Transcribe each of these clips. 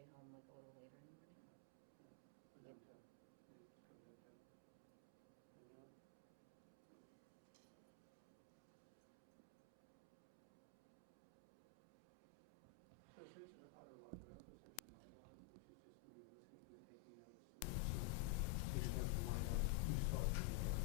stay home like a little later in the morning. For them to, just go to them. You know? So essentially, the powder log, but also essentially my log, which is just me listening to and taking notes. Taking notes in my notes, who's talking there.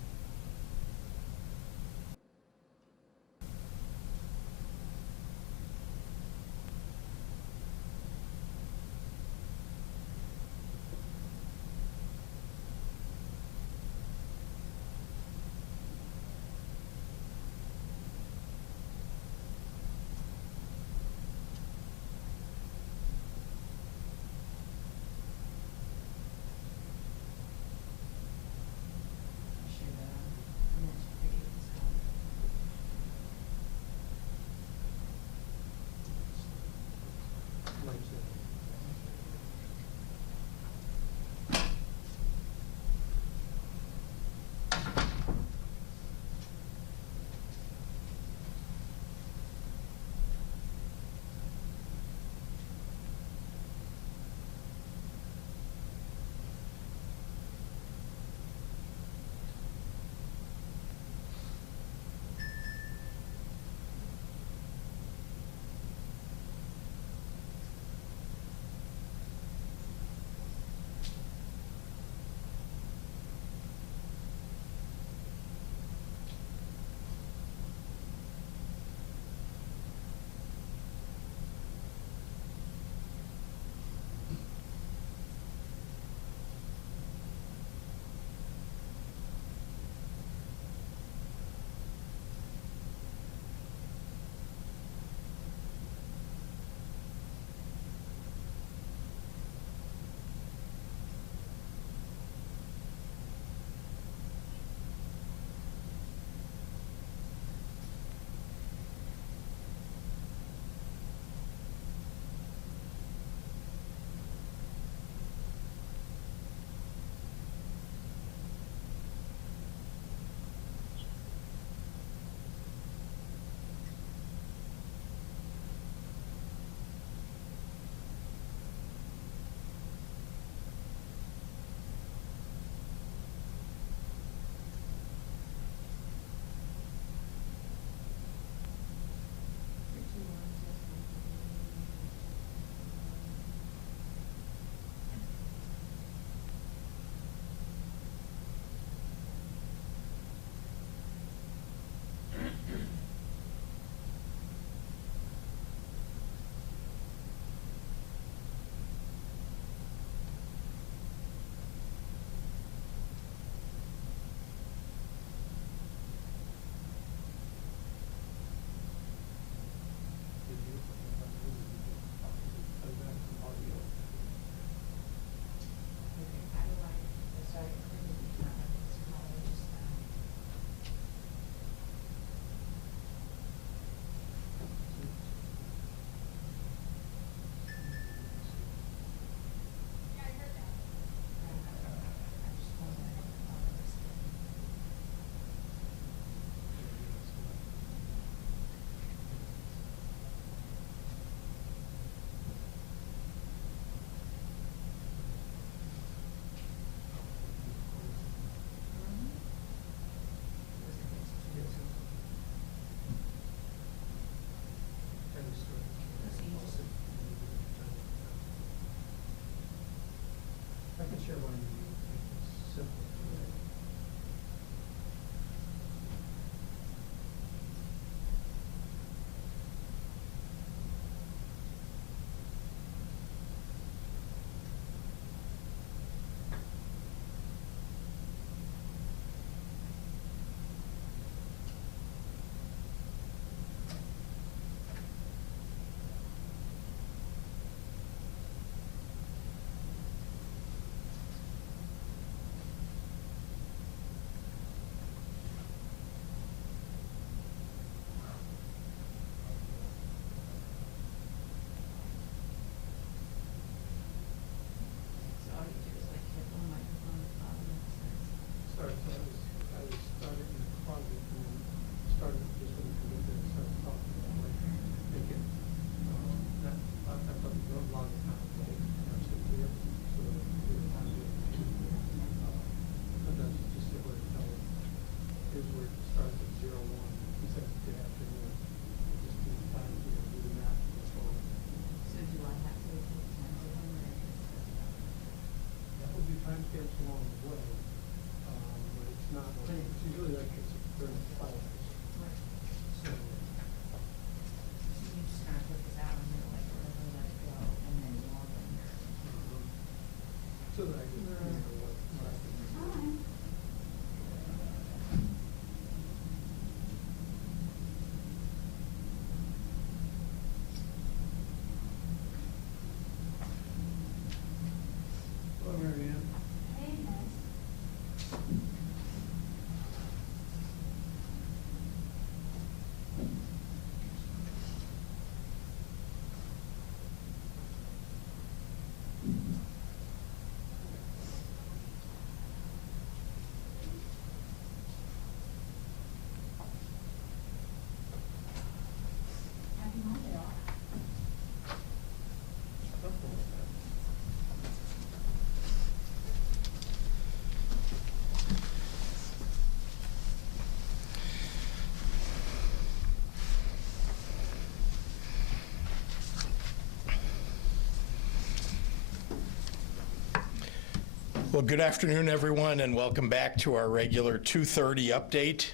Well, good afternoon, everyone, and welcome back to our regular 2:30 update.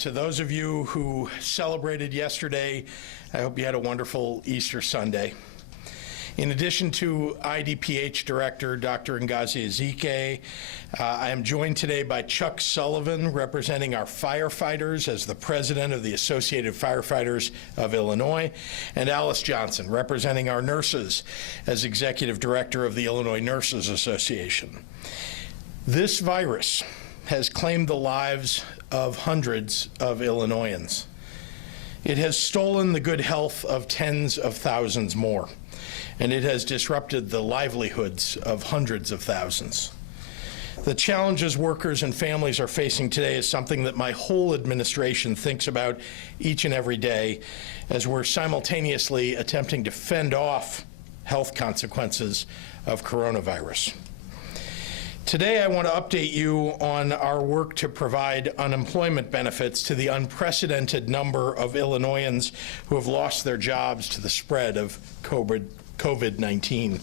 To those of you who celebrated yesterday, I hope you had a wonderful Easter Sunday. In addition to IDPH Director Dr. Ngozi Ezike, I am joined today by Chuck Sullivan, representing our firefighters as the President of the Associated Firefighters of Illinois, and Alice Johnson, representing our nurses as Executive Director of the Illinois Nurses Association. This virus has claimed the lives of hundreds of Illinoisans. It has stolen the good health of tens of thousands more, and it has disrupted the livelihoods of hundreds of thousands. The challenges workers and families are facing today is something that my whole administration thinks about each and every day as we're simultaneously attempting to fend off health consequences of coronavirus. Today, I want to update you on our work to provide unemployment benefits to the unprecedented number of Illinoisans who have lost their jobs to the spread of COVID-19.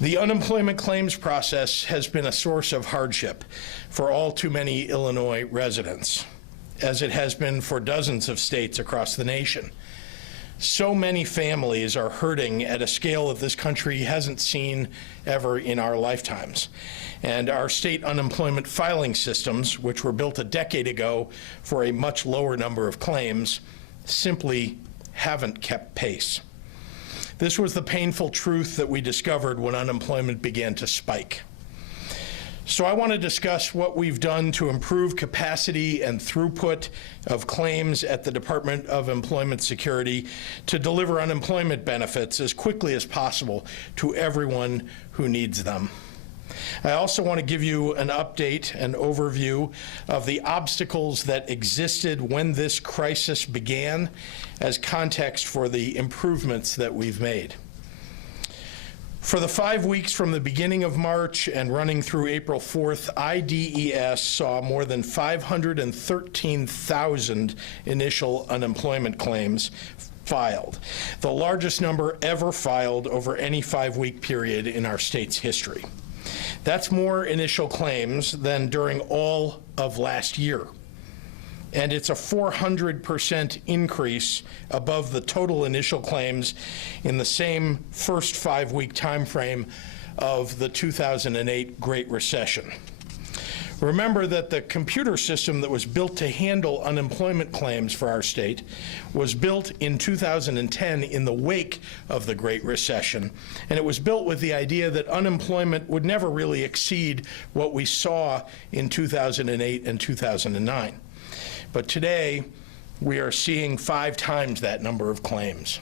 The unemployment claims process has been a source of hardship for all too many Illinois residents, as it has been for dozens of states across the nation. So many families are hurting at a scale that this country hasn't seen ever in our lifetimes. And our state unemployment filing systems, which were built a decade ago for a much lower number of claims, simply haven't kept pace. This was the painful truth that we discovered when unemployment began to spike. So I want to discuss what we've done to improve capacity and throughput of claims at the Department of Employment Security to deliver unemployment benefits as quickly as possible to everyone who needs them. I also want to give you an update, an overview of the obstacles that existed when this crisis began as context for the improvements that we've made. For the 5 weeks from the beginning of March and running through April 4th, IDES saw more than 513,000 initial unemployment claims filed, the largest number ever filed over any 5-week period in our state's history. That's more initial claims than during all of last year. And it's a 400% increase above the total initial claims in the same first 5-week time frame of the 2008 Great Recession. Remember that the computer system that was built to handle unemployment claims for our state was built in 2010 in the wake of the Great Recession, and it was built with the idea that unemployment would never really exceed what we saw in 2008 and 2009. But today, we are seeing 5 times that number of claims.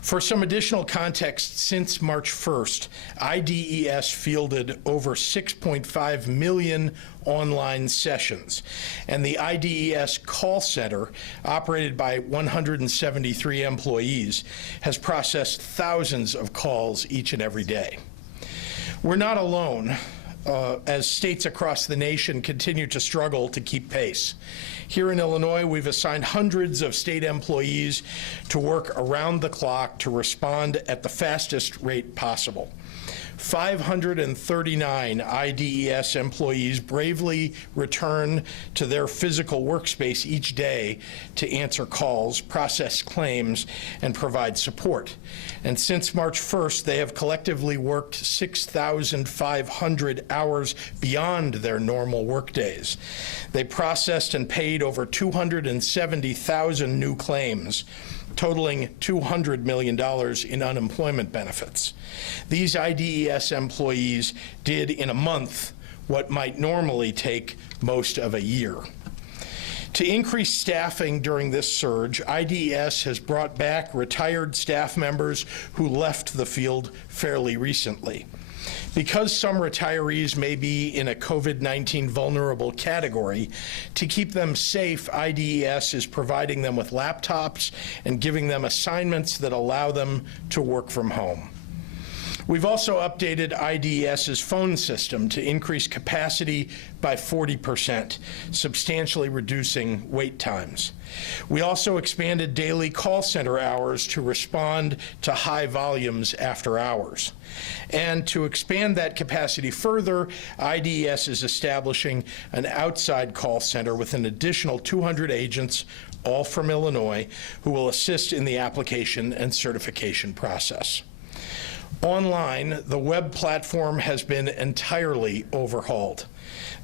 For some additional context, since March 1st, IDES fielded over 6.5 million online sessions, and the IDES call center, operated by 173 employees, has processed thousands of calls each and every day. We're not alone. As states across the nation continue to struggle to keep pace. Here in Illinois, we've assigned hundreds of state employees to work around the clock to respond at the fastest rate possible. 539 IDES employees bravely return to their physical workspace each day to answer calls, process claims, and provide support. And since March 1st, they have collectively worked 6,500 hours beyond their normal workdays. They processed and paid over 270,000 new claims, totaling $200 million in unemployment benefits. These IDES employees did in a month what might normally take most of a year. To increase staffing during this surge, IDES has brought back retired staff members who left the field fairly recently. Because some retirees may be in a COVID-19 vulnerable category, to keep them safe, IDES is providing them with laptops and giving them assignments that allow them to work from home. We've also updated IDES's phone system to increase capacity by 40%, substantially reducing wait times. We also expanded daily call center hours to respond to high volumes after hours. And to expand that capacity further, IDES is establishing an outside call center with an additional 200 agents, all from Illinois, who will assist in the application and certification process. Online, the web platform has been entirely overhauled.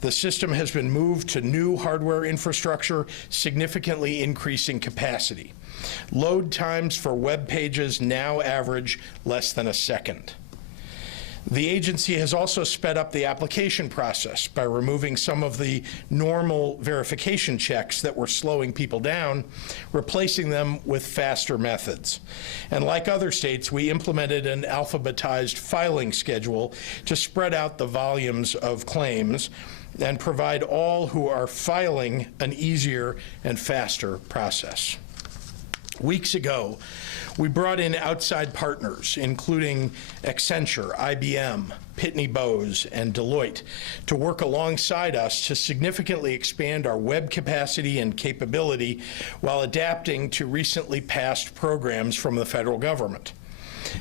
The system has been moved to new hardware infrastructure, significantly increasing capacity. Load times for web pages now average less than a second. The agency has also sped up the application process by removing some of the normal verification checks that were slowing people down, replacing them with faster methods. And like other states, we implemented an alphabetized filing schedule to spread out the volumes of claims and provide all who are filing an easier and faster process. Weeks ago, we brought in outside partners, including Accenture, IBM, Pitney Bowes, and Deloitte, to work alongside us to significantly expand our web capacity and capability while adapting to recently passed programs from the federal government.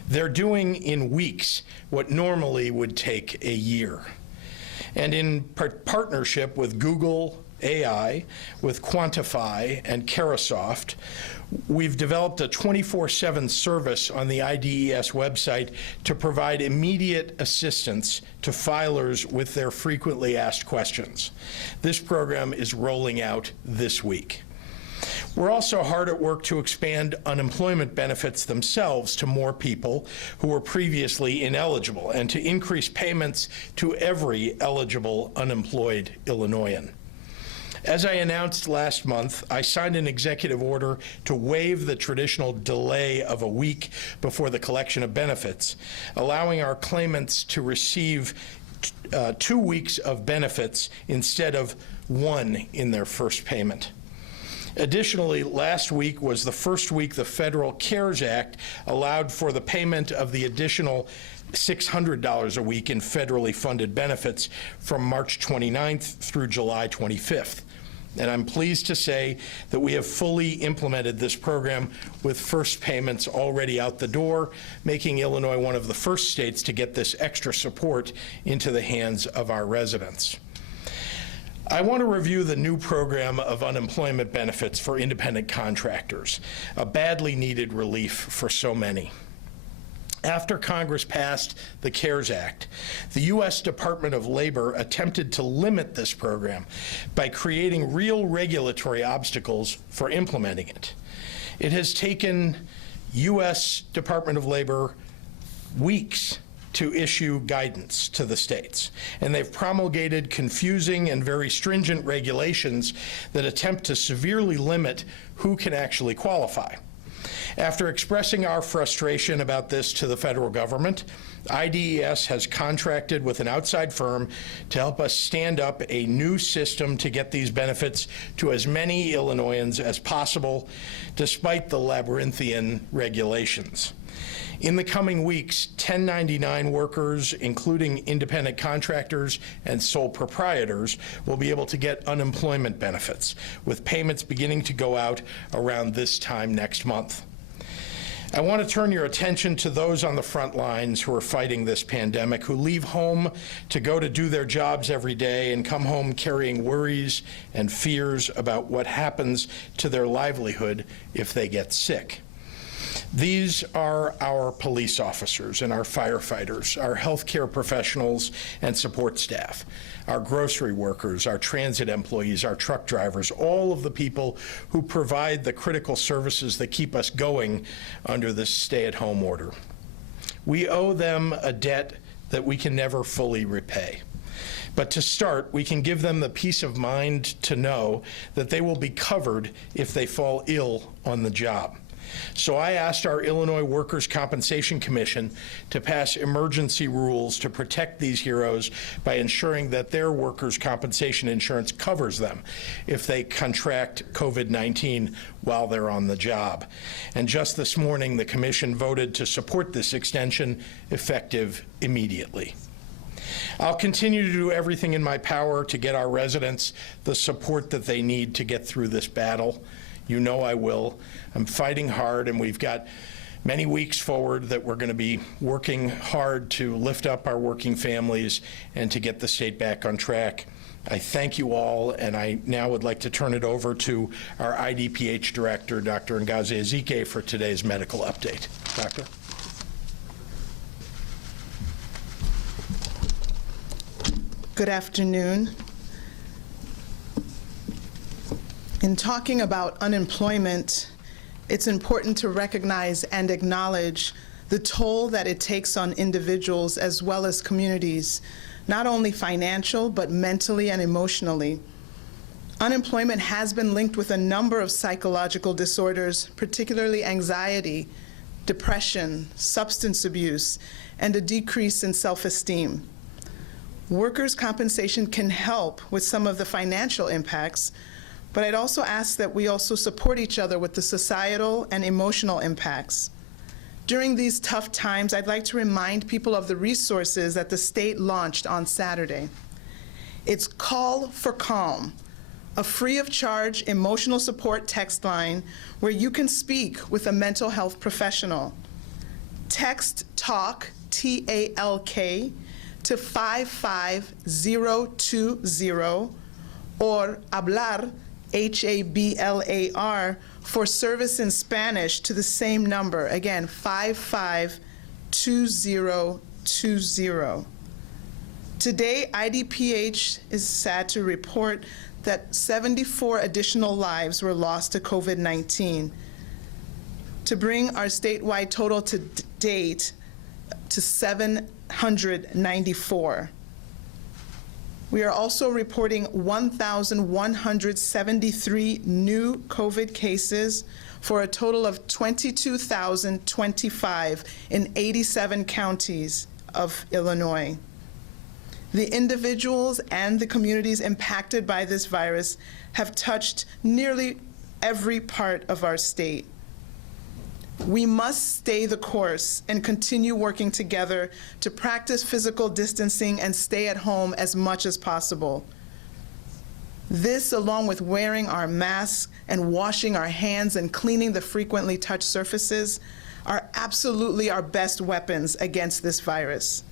They're doing in weeks what normally would take a year. And in partnership with Google AI, with Quantify and Carahsoft, we've developed a 24/7 service on the IDES website to provide immediate assistance to filers with their frequently asked questions. This program is rolling out this week. We're also hard at work to expand unemployment benefits themselves to more people who were previously ineligible and to increase payments to every eligible unemployed Illinoisan. As I announced last month, I signed an executive order to waive the traditional delay of a week before the collection of benefits, allowing our claimants to receive 2 weeks of benefits instead of 1 in their first payment. Additionally, last week was the first week the Federal CARES Act allowed for the payment of the additional $600 a week in federally funded benefits from March 29th through July 25th. And I'm pleased to say that we have fully implemented this program with first payments already out the door, making Illinois one of the first states to get this extra support into the hands of our residents. I want to review the new program of unemployment benefits for independent contractors, a badly needed relief for so many. After Congress passed the CARES Act, the U.S. Department of Labor attempted to limit this program by creating real regulatory obstacles for implementing it. It has taken U.S. Department of Labor weeks to issue guidance to the states, and they've promulgated confusing and very stringent regulations that attempt to severely limit who can actually qualify. After expressing our frustration about this to the federal government, IDES has contracted with an outside firm to help us stand up a new system to get these benefits to as many Illinoisans as possible, despite the labyrinthian regulations. In the coming weeks, 1099 workers, including independent contractors and sole proprietors, will be able to get unemployment benefits, with payments beginning to go out around this time next month. I want to turn your attention to those on the front lines who are fighting this pandemic, who leave home to go to do their jobs every day and come home carrying worries and fears about what happens to their livelihood if they get sick. These are our police officers and our firefighters, our healthcare professionals and support staff, our grocery workers, our transit employees, our truck drivers, all of the people who provide the critical services that keep us going under this stay-at-home order. We owe them a debt that we can never fully repay. But to start, we can give them the peace of mind to know that they will be covered if they fall ill on the job. So I asked our Illinois Workers' Compensation Commission to pass emergency rules to protect these heroes by ensuring that their workers' compensation insurance covers them if they contract COVID-19 while they're on the job. And just this morning, the commission voted to support this extension effective immediately. I'll continue to do everything in my power to get our residents the support that they need to get through this battle. You know I will. I'm fighting hard, and we've got many weeks forward that we're going to be working hard to lift up our working families and to get the state back on track. I thank you all, and I now would like to turn it over to our IDPH director, Dr. Ngozi Ezike, for today's medical update. Doctor? Good afternoon. In talking about unemployment, it's important to recognize and acknowledge the toll that it takes on individuals as well as communities, not only financial, but mentally and emotionally. Unemployment has been linked with a number of psychological disorders, particularly anxiety, depression, substance abuse, and a decrease in self-esteem. Workers' compensation can help with some of the financial impacts, but I'd also ask that we also support each other with the societal and emotional impacts. During these tough times, I'd like to remind people of the resources that the state launched on Saturday. It's Call for Calm, a free of charge emotional support text line where you can speak with a mental health professional. Text TALK, T-A-L-K, to 55020 or hablar, H-A-B-L-A-R, for service in Spanish to the same number. Again, 552020. Today, IDPH is sad to report that 74 additional lives were lost to COVID-19, to bring our statewide total to date to 794. We are also reporting 1,173 new COVID cases for a total of 22,025 in 87 counties of Illinois. The individuals and the communities impacted by this virus have touched nearly every part of our state. We must stay the course and continue working together to practice physical distancing and stay at home as much as possible. This, along with wearing our masks and washing our hands and cleaning the frequently touched surfaces, are absolutely our best weapons against this virus.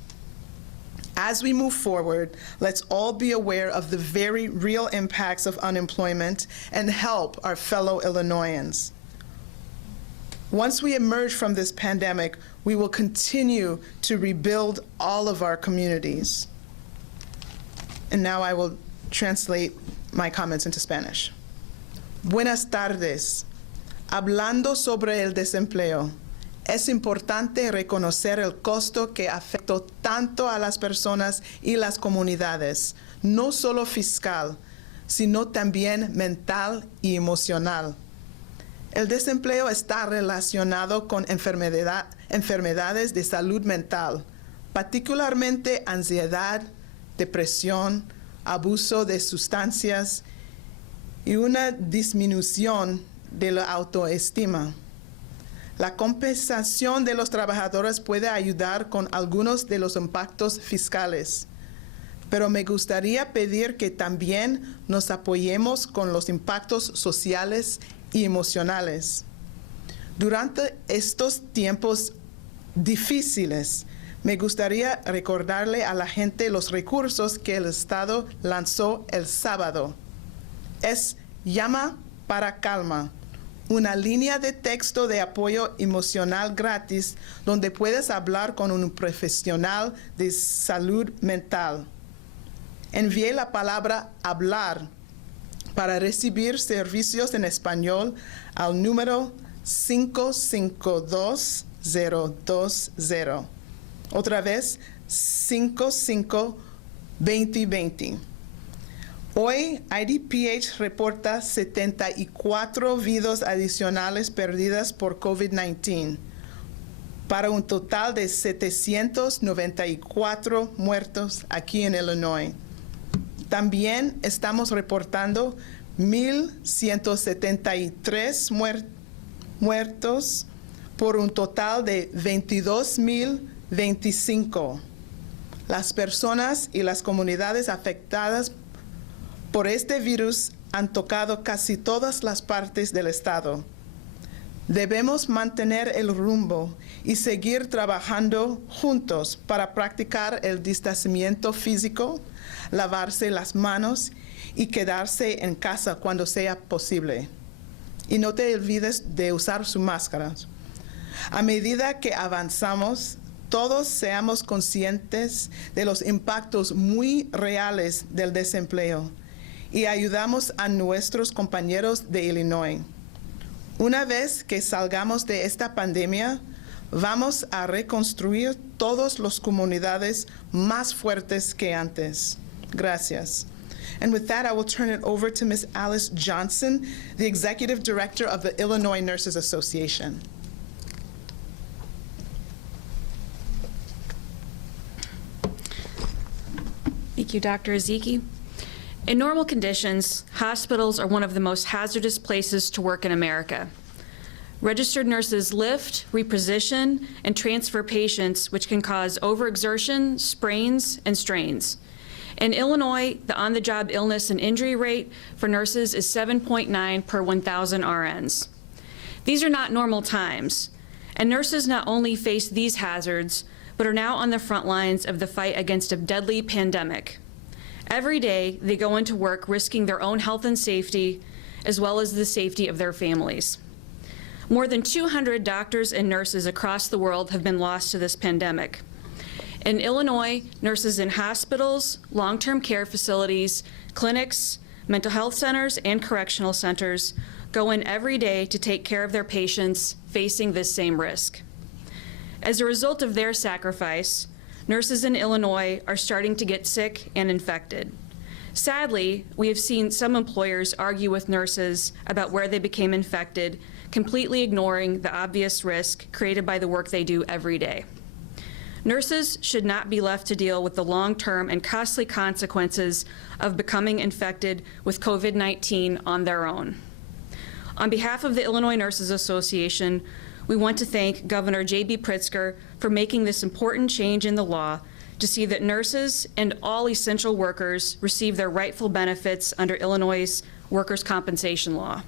As we move forward, let's all be aware of the very real impacts of unemployment and help our fellow Illinoisans. Once we emerge from this pandemic, we will continue to rebuild all of our communities. And now I will translate my comments into Spanish. Buenas tardes. Hablando sobre el desempleo, es importante reconocer el costo que afectó tanto a las personas y las comunidades, no solo fiscal, sino también mental y emocional. El desempleo está relacionado con enfermedades de salud mental, particularmente ansiedad, depresión, abuso de sustancias y una disminución de la autoestima. La compensación de los trabajadores puede ayudar con algunos de los impactos fiscales, pero me gustaría pedir que también nos apoyemos con los impactos sociales y emocionales. Durante estos tiempos difíciles, me gustaría recordarle a la gente los recursos que el Estado lanzó el sábado. Es Llama para Calma, una línea de texto de apoyo emocional gratis donde puedes hablar con un profesional de salud mental. Envié la palabra hablar para recibir servicios en español al número 552020. Otra vez, 552020. Hoy, IDPH reporta 74 vidas adicionales perdidas por COVID-19, para un total de 794 muertos aquí en Illinois. También estamos reportando 1,173 muertos por un total de 22,025. Las personas y las comunidades afectadas por este virus han tocado casi todas las partes del estado. Debemos mantener el rumbo y seguir trabajando juntos para practicar el distanciamiento físico, lavarse las manos y quedarse en casa cuando sea posible. Y no te olvides de usar sus máscaras. A medida que avanzamos, todos seamos conscientes de los impactos muy reales del desempleo y ayudamos a nuestros compañeros de Illinois. Una vez que salgamos de esta pandemia, vamos a reconstruir todas las comunidades más fuertes que antes. Gracias. And with that, I will turn it over to Ms. Alice Johnson, the Executive Director of the Illinois Nurses Association. Thank you, Dr. Ezeki. In normal conditions, hospitals are one of the most hazardous places to work in America. Registered nurses lift, reposition, and transfer patients, which can cause overexertion, sprains, and strains. In Illinois, the on-the-job illness and injury rate for nurses is 7.9 per 1,000 RNs. These are not normal times, and nurses not only face these hazards, but are now on the front lines of the fight against a deadly pandemic. Every day, they go into work risking their own health and safety, as well as the safety of their families. More than 200 doctors and nurses across the world have been lost to this pandemic. In Illinois, nurses in hospitals, long-term care facilities, clinics, mental health centers, and correctional centers go in every day to take care of their patients facing this same risk. As a result of their sacrifice, nurses in Illinois are starting to get sick and infected. Sadly, we have seen some employers argue with nurses about where they became infected, completely ignoring the obvious risk created by the work they do every day. Nurses should not be left to deal with the long-term and costly consequences of becoming infected with COVID-19 on their own. On behalf of the Illinois Nurses Association, we want to thank Governor J.B. Pritzker for making this important change in the law to see that nurses and all essential workers receive their rightful benefits under Illinois' workers' compensation law.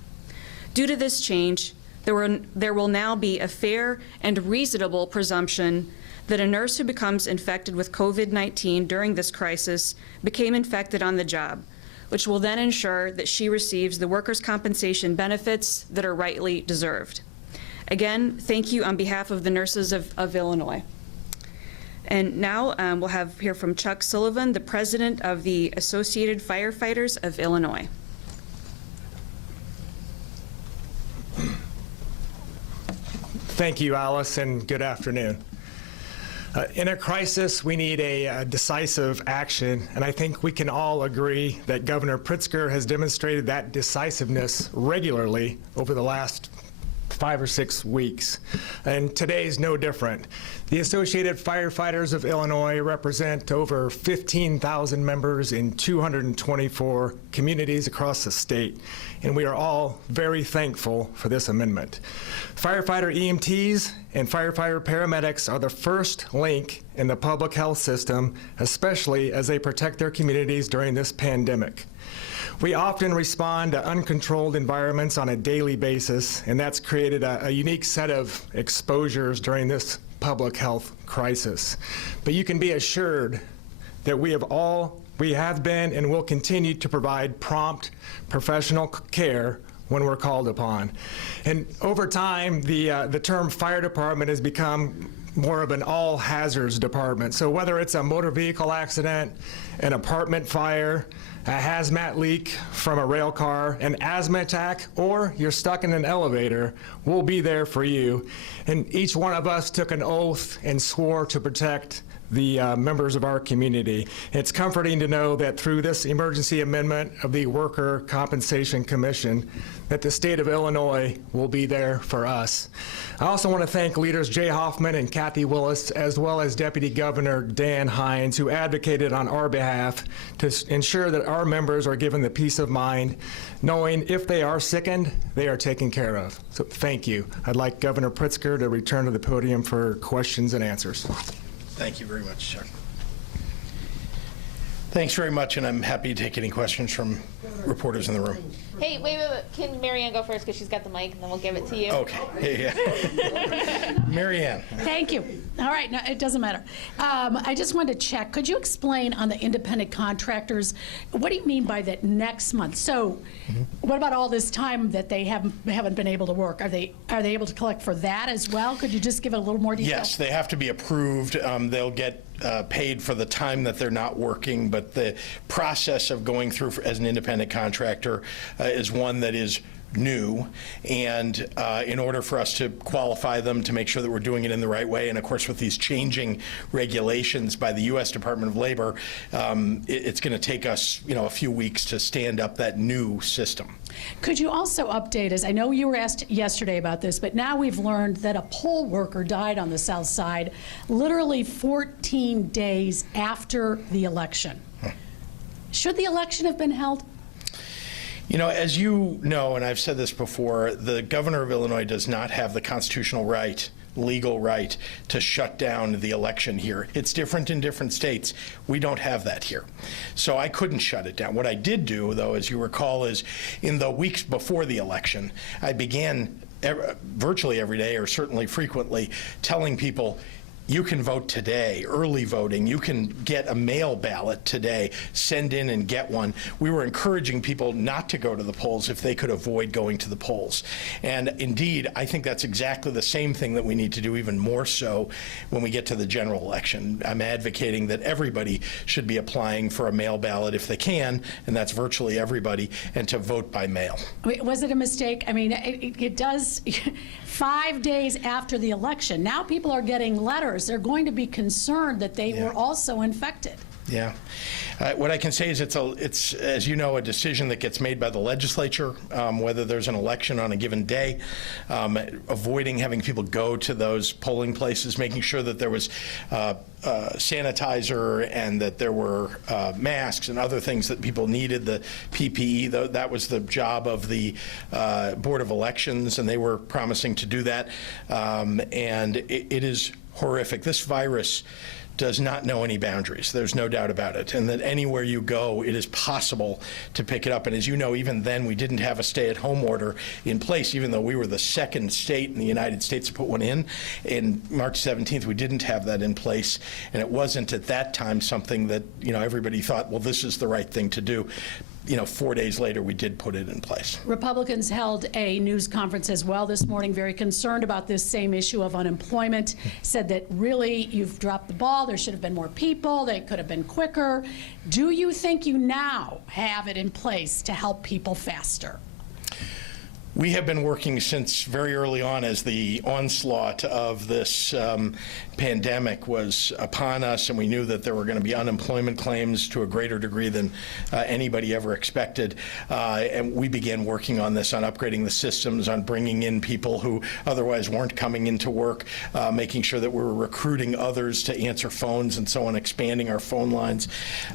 Due to this change, there will now be a fair and reasonable presumption that a nurse who becomes infected with COVID-19 during this crisis became infected on the job, which will then ensure that she receives the workers' compensation benefits that are rightly deserved. Again, thank you on behalf of the nurses of Illinois. And now we'll hear from Chuck Sullivan, the president of the Associated Firefighters of Illinois. Thank you, Alice, and good afternoon. In a crisis, we need a decisive action, and I think we can all agree that Governor Pritzker has demonstrated that decisiveness regularly over the last 5 or 6 weeks, and today is no different. The Associated Firefighters of Illinois represent over 15,000 members in 224 communities across the state, and we are all very thankful for this amendment. Firefighter EMTs and firefighter paramedics are the first link in the public health system, especially as they protect their communities during this pandemic. We often respond to uncontrolled environments on a daily basis, and that's created a unique set of exposures during this public health crisis. But you can be assured that we have been and will continue to provide prompt professional care when we're called upon. And over time, the term fire department has become more of an all hazards department. So whether it's a motor vehicle accident, an apartment fire, a hazmat leak from a rail car, an asthma attack, or you're stuck in an elevator, we'll be there for you. And each one of us took an oath and swore to protect the members of our community. It's comforting to know that through this emergency amendment of the Worker Compensation Commission, that the state of Illinois will be there for us. I also want to thank leaders Jay Hoffman and Kathy Willis, as well as Deputy Governor Dan Hines, who advocated on our behalf to ensure that our members are given the peace of mind, knowing if they are sickened, they are taken care of. So thank you. I'd like Governor Pritzker to return to the podium for questions and answers. Thank you very much, Chuck. Thanks very much, and I'm happy to take any questions from reporters in the room. Hey, wait. Can Marianne go first because she's got the mic, and then we'll give it to you. Okay. Yeah. Marianne. Thank you. All right, no, it doesn't matter. I just wanted to check. Could you explain on the independent contractors, what do you mean by that next month? So what about all this time that they haven't been able to work? Are they able to collect for that as well? Could you just give it a little more detail? Yes, they have to be approved. They'll get paid for the time that they're not working, but the process of going through as an independent contractor is one that is new, and in order for us to qualify them, to make sure that we're doing it in the right way, and of course with these changing regulations by the U.S. Department of Labor, it's going to take us, a few weeks to stand up that new system. Could you also update us? I know you were asked yesterday about this, but now we've learned that a poll worker died on the South Side literally 14 days after the election. Should the election have been held? As you know, and I've said this before, the governor of Illinois does not have the constitutional right, legal right, to shut down the election here. It's different in different states. We don't have that here. So I couldn't shut it down. What I did do, though, as you recall, is in the weeks before the election, I began virtually every day, or certainly frequently, telling people, you can vote today, early voting. You can get a mail ballot today, send in and get one. We were encouraging people not to go to the polls if they could avoid going to the polls. And indeed, I think that's exactly the same thing that we need to do, even more so when we get to the general election. I'm advocating that everybody should be applying for a mail ballot if they can, and that's virtually everybody, and to vote by mail. Was it a mistake? I mean, it does, 5 days after the election, now people are getting letters. They're going to be concerned that they were also infected. Yeah. What I can say is it's, as you know, a decision that gets made by the legislature, whether there's an election on a given day, avoiding having people go to those polling places, making sure that there was sanitizer and that there were masks and other things that people needed, the PPE. That was the job of the Board of Elections, and they were promising to do that. And it is horrific. This virus does not know any boundaries. There's no doubt about it. And that anywhere you go, it is possible to pick it up. And as you know, even then, we didn't have a stay-at-home order in place, even though we were the second state in the United States to put one in. In March 17th, we didn't have that in place. And it wasn't at that time something that, everybody thought, well, this is the right thing to do. 4 days later, we did put it in place. Republicans held a news conference as well this morning, very concerned about this same issue of unemployment, said that really you've dropped the ball, there should have been more people, they could have been quicker. Do you think you now have it in place to help people faster? We have been working since very early on as the onslaught of this pandemic was upon us, and we knew that there were going to be unemployment claims to a greater degree than anybody ever expected. And we began working on this, on upgrading the systems, on bringing in people who otherwise weren't coming into work, making sure that we were recruiting others to answer phones and so on, expanding our phone lines.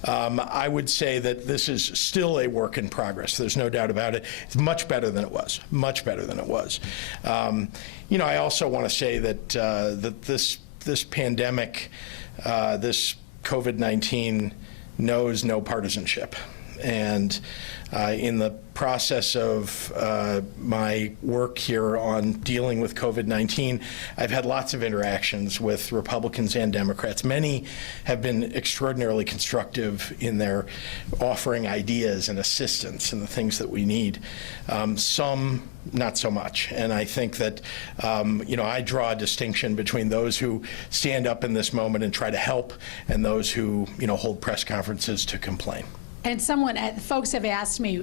I would say that this is still a work in progress. There's no doubt about it. It's much better than it was. Much better than it was. I also want to say that that this pandemic, this COVID-19, knows no partisanship. And in the process of my work here on dealing with COVID-19, I've had lots of interactions with Republicans and Democrats. Many have been extraordinarily constructive in their offering ideas and assistance and the things that we need. Some not so much. And I think that, I draw a distinction between those who stand up in this moment and try to help and those who, hold press conferences to complain. And folks have asked me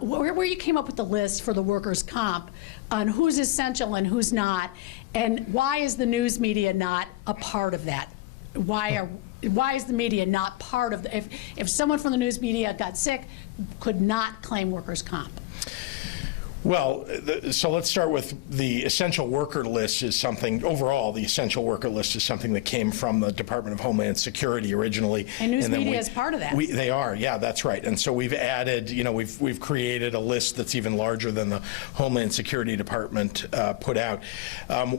where you came up with the list for the workers' comp on who's essential and who's not, and why is the news media not a part of that? why is the media not part of the, if someone from the news media got sick, could not claim workers' comp? Well, so let's start with the essential worker list is something, overall, the essential worker list is something that came from the Department of Homeland Security originally. And news then media is part of that. They are, yeah, that's right. And so we've added, we've created a list that's even larger than the Homeland Security Department put out.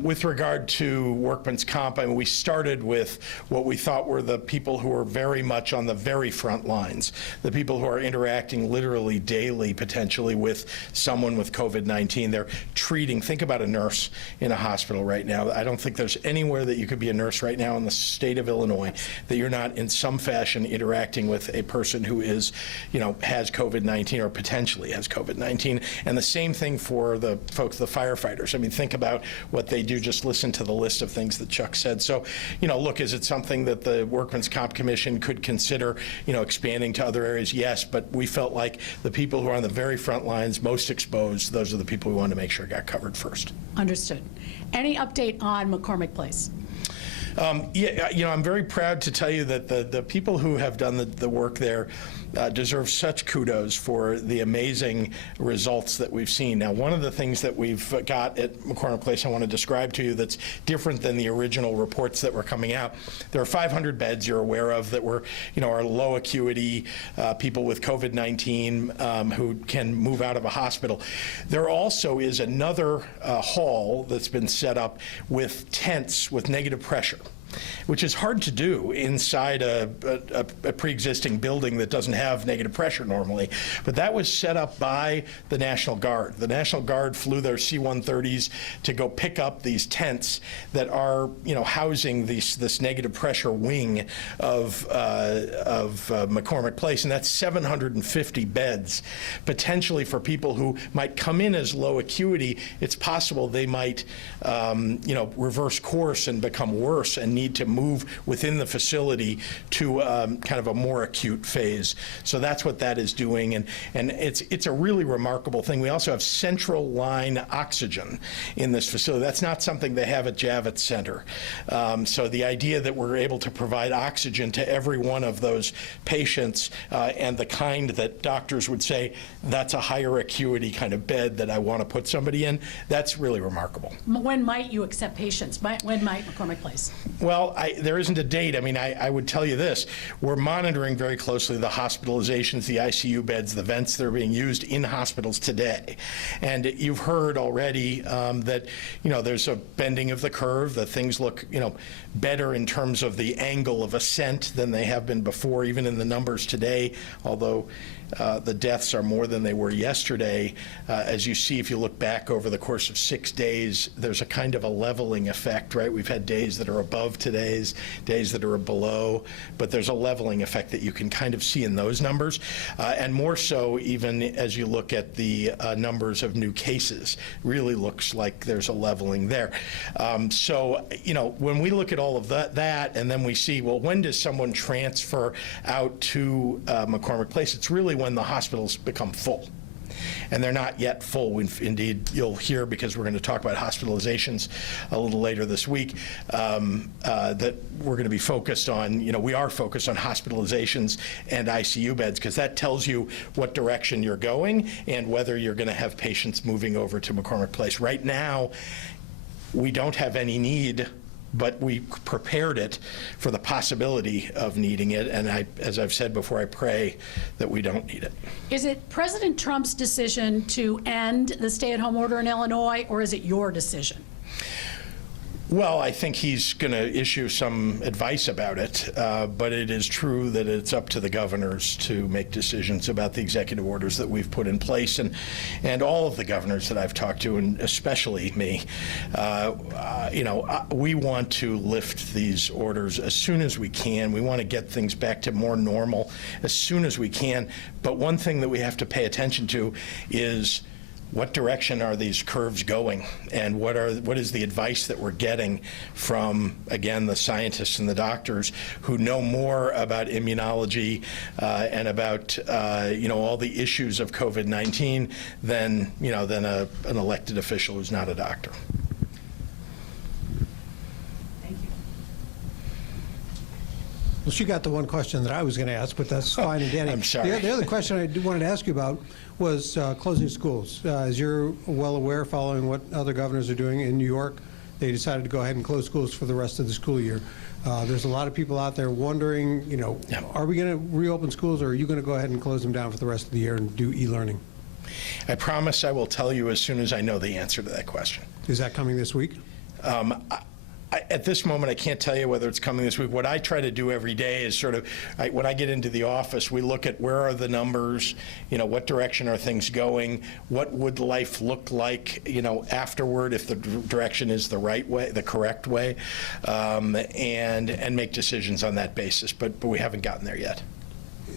With regard to workman's comp, I mean, we started with what we thought were the people who are very much on the very front lines, the people who are interacting literally daily, potentially, with someone with COVID-19. They're treating, think about a nurse in a hospital right now. I don't think there's anywhere that you could be a nurse right now in the state of Illinois that you're not in some fashion interacting with a person who is, has COVID-19 or potentially has COVID-19. And the same thing for the folks, the firefighters. I mean, think about what they do. Just listen to the list of things that Chuck said. So, look, is it something that the Workman's Comp Commission could consider, expanding to other areas? Yes, but we felt like the people who are on the very front lines, most exposed, those are the people we wanted to make sure got covered first. Understood. Any update on McCormick Place? Yeah, I'm very proud to tell you that the people who have done the work there deserve such kudos for the amazing results that we've seen. Now, one of the things that we've got at McCormick Place I want to describe to you that's different than the original reports that were coming out. There are 500 beds you're aware of that were, are low acuity people with COVID-19 who can move out of a hospital. There also is another hall that's been set up with tents with negative pressure, which is hard to do inside a pre-existing building that doesn't have negative pressure normally. But that was set up by the National Guard. The National Guard flew their C-130s to go pick up these tents that are, housing this negative pressure wing of McCormick Place, and that's 750 beds, potentially for people who might come in as low acuity. It's possible they might, reverse course and become worse and need to move within the facility to kind of a more acute phase. So that's what that is doing, and it's a really remarkable thing. We also have central line oxygen in this facility. That's not something they have at Javits Center. So the idea that we're able to provide oxygen to every one of those patients and the kind that doctors would say, that's a higher acuity kind of bed that I want to put somebody in, that's really remarkable. When might you accept patients? When might McCormick Place? Well, there isn't a date. I mean, I would tell you this. We're monitoring very closely the hospitalizations, the ICU beds, the vents that are being used in hospitals today. And you've heard already that, there's a bending of the curve, that things look, better in terms of the angle of ascent than they have been before, even in the numbers today, although the deaths are more than they were yesterday. As you see, if you look back over the course of 6 days, there's a kind of a leveling effect, right? We've had days that are above today's, days that are below, but there's a leveling effect that you can kind of see in those numbers. And more so even as you look at the numbers of new cases, really looks like there's a leveling there. So, when we look at all of that and then we see, well, when does someone transfer out to McCormick Place? It's really when the hospitals become full. And they're not yet full. Indeed, you'll hear, because we're going to talk about hospitalizations a little later this week, that we're going to be focused on, we are focused on hospitalizations and ICU beds, because that tells you what direction you're going and whether you're going to have patients moving over to McCormick Place. Right now, we don't have any need, but we prepared it for the possibility of needing it. And as I've said before, I pray that we don't need it. Is it President Trump's decision to end the stay-at-home order in Illinois, or is it your decision? Well, I think he's going to issue some advice about it, but it is true that it's up to the governors to make decisions about the executive orders that we've put in place, and all of the governors that I've talked to, and especially me. We want to lift these orders as soon as we can. We want to get things back to more normal as soon as we can. But one thing that we have to pay attention to is, what direction are these curves going, and what is the advice that we're getting from, again, the scientists and the doctors who know more about immunology and about all the issues of COVID-19 than an elected official who's not a doctor. Thank you. Well, she got the one question that I was going to ask, but that's fine and dandy. I'm sorry. The other question I wanted to ask you about was closing schools. As you're well aware, following what other governors are doing in New York, they decided to go ahead and close schools for the rest of the school year. There's a lot of people out there wondering, Yeah. are we going to reopen schools, or are you going to go ahead and close them down for the rest of the year and do e-learning? I promise I will tell you as soon as I know the answer to that question. Is that coming this week? At this moment, I can't tell you whether it's coming this week. What I try to do every day is when I get into the office, we look at where are the numbers, what direction are things going, what would life look like, afterward if the direction is the right way, the correct way, and make decisions on that basis. But we haven't gotten there yet.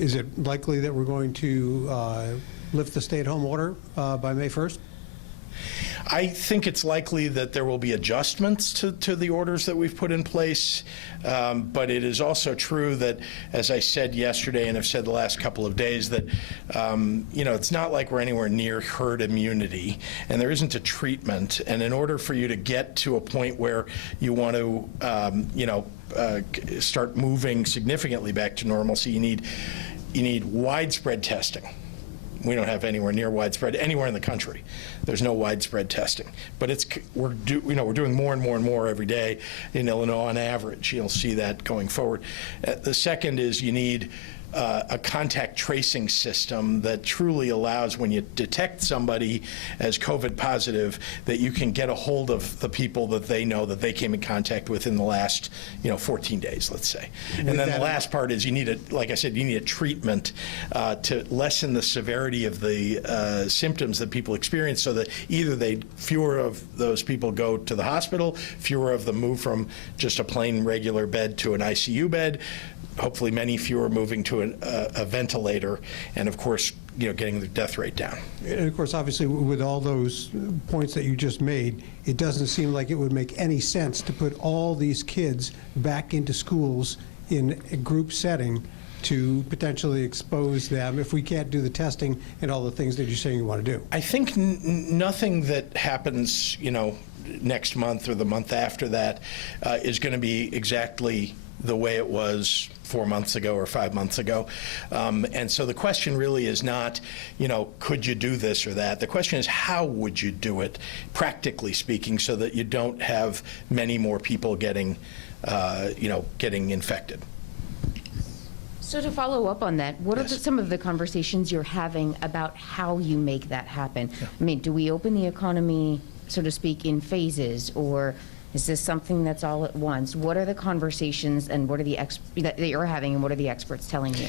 Is it likely that we're going to lift the stay-at-home order by May 1st? I think it's likely that there will be adjustments to the orders that we've put in place, but it is also true that, as I said yesterday and have said the last couple of days, that it's not like we're anywhere near herd immunity, and there isn't a treatment. And in order for you to get to a point where you want to, start moving significantly back to normalcy, you need widespread testing. We don't have anywhere near widespread anywhere in the country. There's no widespread testing, but we're doing more and more and more every day in Illinois on average. You'll see that going forward. The second is you need a contact tracing system that truly allows, when you detect somebody as COVID positive, that you can get a hold of the people that they know that they came in contact with in the last 14 days, let's say. And then the last part is like I said, you need a treatment to lessen the severity of the symptoms that people experience, so that either fewer of those people go to the hospital, fewer of them move from just a plain regular bed to an ICU bed, hopefully many fewer moving to a ventilator, and of course, getting the death rate down. And of course, obviously, with all those points that you just made, it doesn't seem like it would make any sense to put all these kids back into schools in a group setting to potentially expose them if we can't do the testing and all the things that you're saying you want to do. I think nothing that happens, next month or the month after that is going to be exactly the way it was 4 months ago or 5 months ago. And so the question really is not, could you do this or that? The question is, how would you do it, practically speaking, so that you don't have many more people getting infected? So to follow up on that, what are some of the conversations you're having about how you make that happen? I mean, do we open the economy, so to speak, in phases, or is this something that's all at once? What are the conversations, and what are that you're having, and what are the experts telling you?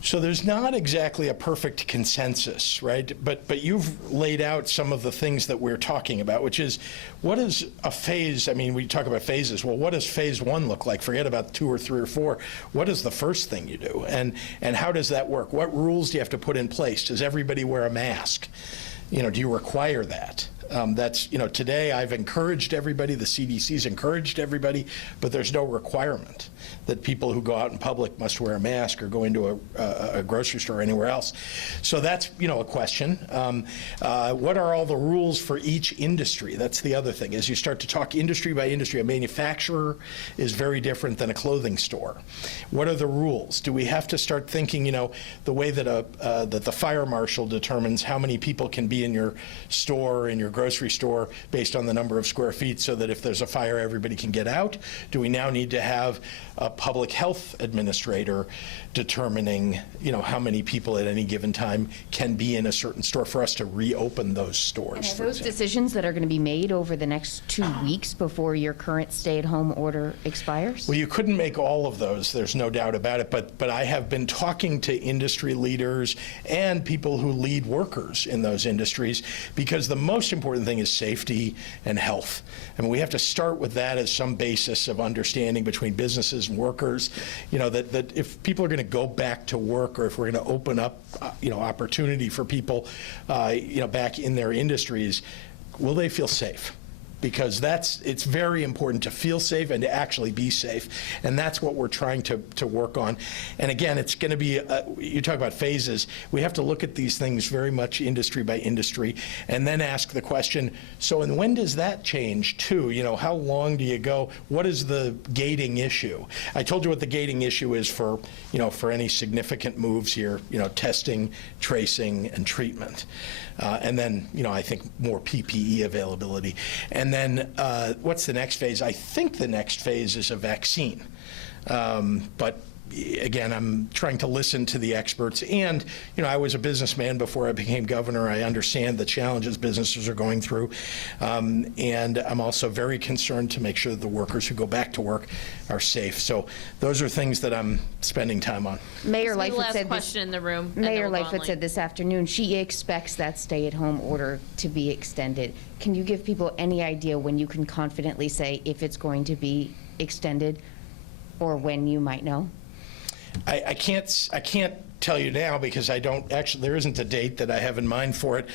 So there's not exactly a perfect consensus, right? But you've laid out some of the things that we're talking about, which is, what is a phase? I mean, we talk about phases. Well, what does phase 1 look like? Forget about 2 or 3 or 4. What is the first thing you do? And how does that work? What rules do you have to put in place? Does everybody wear a mask? Do you require that? Today I've encouraged everybody, the CDC's encouraged everybody, but there's no requirement that people who go out in public must wear a mask or go into a grocery store or anywhere else. So that's, a question. What are all the rules for each industry? That's the other thing. As you start to talk industry by industry, a manufacturer is very different than a clothing store. What are the rules? Do we have to start thinking, the way that the fire marshal determines how many people can be in your store, in your grocery store, based on the number of square feet, so that if there's a fire, everybody can get out? Do we now need to have a public health administrator determining, how many people at any given time can be in a certain store for us to reopen those stores? And are those decisions that are going to be made over the next 2 weeks before your current stay-at-home order expires? Well, you couldn't make all of those, there's no doubt about it, but I have been talking to industry leaders and people who lead workers in those industries, because the most important thing is safety and health. I mean, we have to start with that as some basis of understanding between businesses and workers, that if people are going to go back to work, or if we're going to open up, opportunity for people, back in their industries, will they feel safe? because it's very important to feel safe and to actually be safe. And that's what we're trying to work on. And again, it's going to be, you talk about phases, we have to look at these things very much industry by industry, and then ask the question, so and when does that change too? You know, how long do you go? What is the gating issue? I told you what the gating issue is for, you know, for any significant moves here, you know, testing, tracing, and treatment. And then, you know, I think more PPE availability. And then what's the next phase? I think the next phase is a vaccine. But again, I'm trying to listen to the experts. And, you know, I was a businessman before I became governor. I understand the challenges businesses are going through. And I'm also very concerned to make sure that the workers who go back to work are safe. So those are things that I'm spending time on. Mayor This is the Lightfoot last said question in the room. and then Mayor we'll go Lightfoot online. said this afternoon she expects that stay-at-home order to be extended. Can you give people any idea when you can confidently say if it's going to be extended or when you might know? I can't tell you now because I don't actually, there isn't a date that I have in mind for it.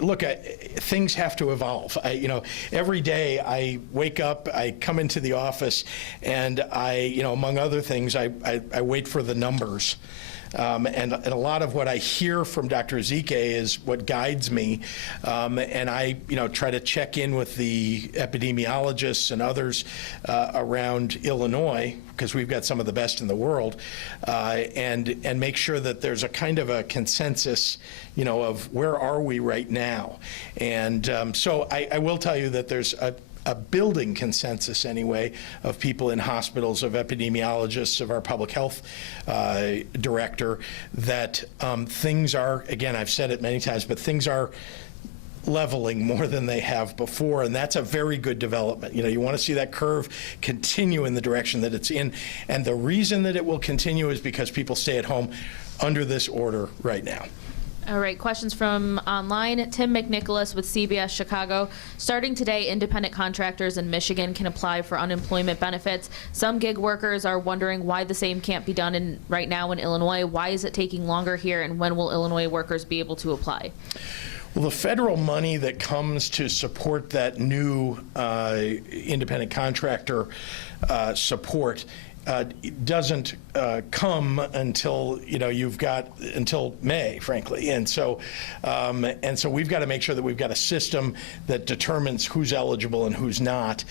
Look, things have to evolve. You know, every day I wake up, I come into the office, and you know, among other things, I wait for the numbers. And a lot of what I hear from Dr. Ezike is what guides me, and I, you know, try to check in with the epidemiologists and others around Illinois, because we've got some of the best in the world, and make sure that there's a kind of a consensus, you know, of where are we right now. And so I will tell you that there's a building consensus anyway of people in hospitals, of epidemiologists, of our public health director, that things are, again, I've said it many times, but things are leveling more than they have before, and that's a very good development. You know, you want to see that curve continue in the direction that it's in, and the reason that it will continue is because people stay at home under this order right now. All right, questions from online. Tim McNicholas with CBS Chicago. Starting today, independent contractors in Michigan can apply for unemployment benefits. Some gig workers are wondering why the same can't be done right now in Illinois. Why is it taking longer here, and when will Illinois workers be able to apply? Well, the federal money that comes to support that new independent contractor support doesn't come until, you know, you've got until May, frankly. And so we've got to make sure that we've got a system that determines who's eligible and who's not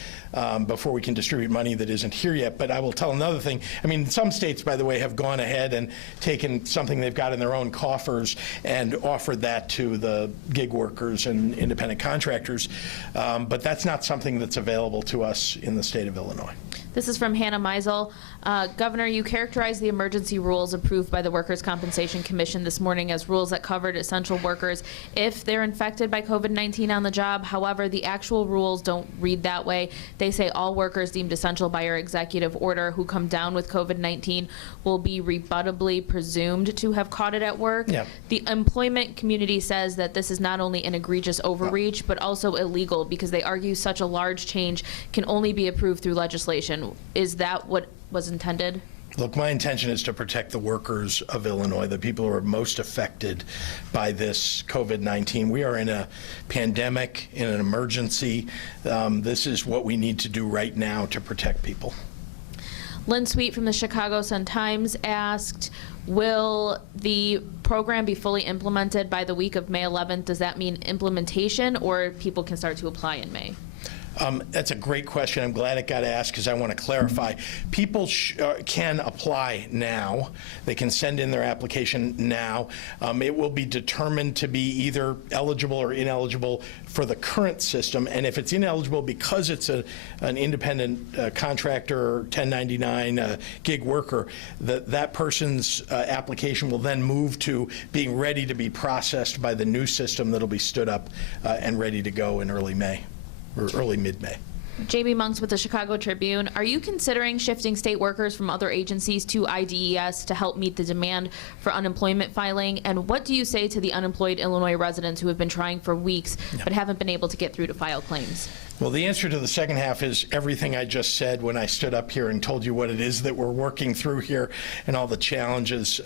before we can distribute money that isn't here yet. But I will tell another thing. I mean, some states, by the way, have gone ahead and taken something they've got in their own coffers and offered that to the gig workers and independent contractors. But that's not something that's available to us in the state of Illinois. This is from Hannah Meisel. Governor, you characterized the emergency rules approved by the Workers' Compensation Commission this morning as rules that covered essential workers if they're infected by COVID-19 on the job. However, the actual rules don't read that way. They say all workers deemed essential by your executive order who come down with COVID-19 will be rebuttably presumed to have caught it at work. Yeah. The employment community says that this is not only an egregious overreach, but also illegal because they argue such a large change can only be approved through legislation. Is that what was intended? Look, my intention is to protect the workers of Illinois, the people who are most affected by this COVID-19. We are in a pandemic, in an emergency. This is what we need to do right now to protect people. Lynn Sweet from the Chicago Sun-Times asked, will the program be fully implemented by the week of May 11th? Does that mean implementation, or people can start to apply in May? That's a great question. I'm glad it got asked because I want to clarify. People can apply now. They can send in their application now. It will be determined to be either eligible or ineligible for the current system. And if it's ineligible because it's an independent contractor, 1099 gig worker, that person's application will then move to being ready to be processed by the new system that'll be stood up and ready to go in early May. Or early mid-May. Jamie Monks with the Chicago Tribune. Are you considering shifting state workers from other agencies to IDES to help meet the demand for unemployment filing? And what do you say to the unemployed Illinois residents who have been trying for weeks but haven't been able to get through to file claims? Well, the answer to the second half is everything I just said when I stood up here and told you what it is that we're working through here and all the challenges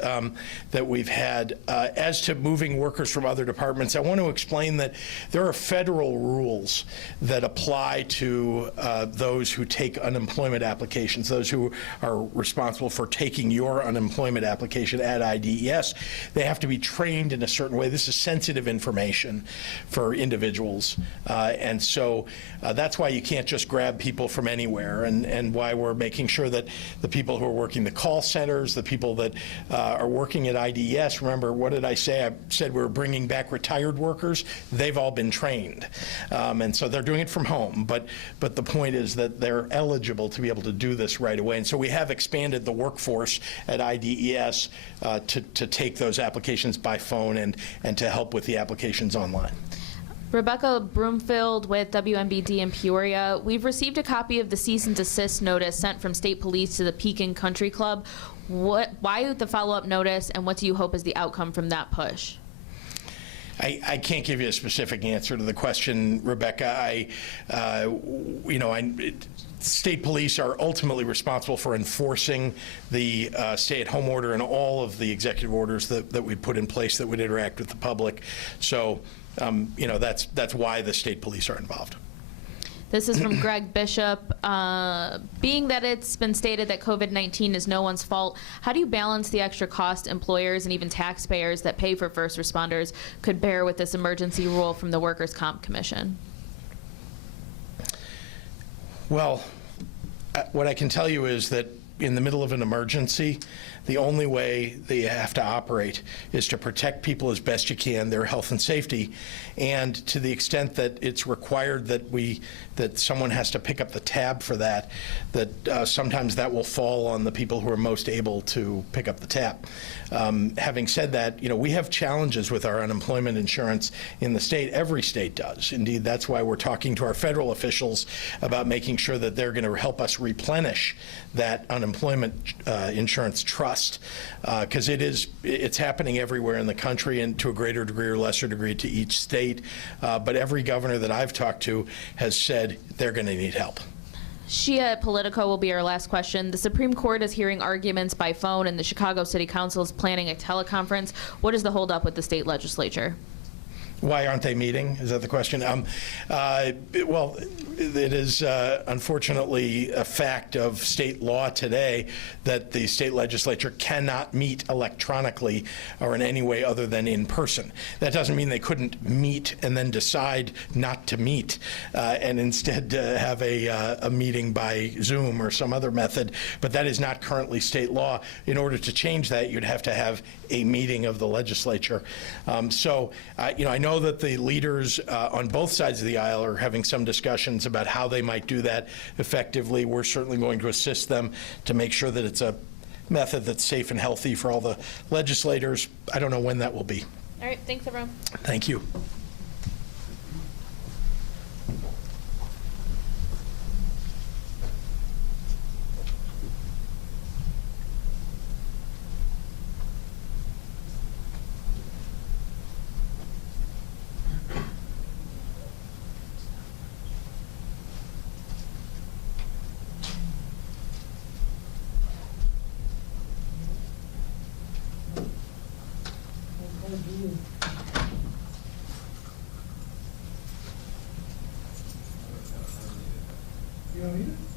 that we've had. As to moving workers from other departments, I want to explain that there are federal rules that apply to those who take unemployment applications, those who are responsible for taking your unemployment application at IDES. They have to be trained in a certain way. This is sensitive information for individuals, and so that's why you can't just grab people from anywhere, and why we're making sure that the people who are working the call centers, the people that are working at IDES, remember, what did I say? I said we were bringing back retired workers. They've all been trained, and so they're doing it from home, but the point is that they're eligible to be able to do this right away, and so we have expanded the workforce at IDES to take those applications by phone and to help with the applications online. Rebecca Broomfield with WMBD in Peoria. We've received a copy of the cease and desist notice sent from state police to the Pekin Country Club. Why the follow-up notice, and what do you hope is the outcome from that push? I can't give you a specific answer to the question, Rebecca. State police are ultimately responsible for enforcing the stay-at-home order and all of the executive orders that we put in place that would interact with the public. So, that's why the state police are involved. This is from Greg Bishop. Being that it's been stated that COVID-19 is no one's fault, how do you balance the extra cost employers and even taxpayers that pay for first responders could bear with this emergency rule from the Workers' Comp Commission? Well, what I can tell you is that in the middle of an emergency, the only way that you have to operate is to protect people as best you can, their health and safety, and to the extent that it's required that someone has to pick up the tab for that sometimes that will fall on the people who are most able to pick up the tab. Having said that, we have challenges with our unemployment insurance in the state. Every state does. Indeed, that's why we're talking to our federal officials about making sure that they're going to help us replenish that unemployment insurance trust, because it's happening everywhere in the country, and to a greater degree or lesser degree to each state. But every governor that I've talked to has said they're going to need help. Shia at Politico will be our last question. The Supreme Court is hearing arguments by phone, and the Chicago City Council is planning a teleconference. What is the holdup with the state legislature? Why aren't they meeting? Is that the question? Well, it is unfortunately a fact of state law today that the state legislature cannot meet electronically or in any way other than in person. That doesn't mean they couldn't meet and then decide not to meet and instead have a meeting by Zoom or some other method, but that is not currently state law. In order to change that, you'd have to have a meeting of the legislature. I know that the leaders on both sides of the aisle are having some discussions about how they might do that effectively. We're certainly going to assist them to make sure that it's a method that's safe and healthy for all the legislators. I don't know when that will be. All right, thanks, everyone. Thank you. You don't need it?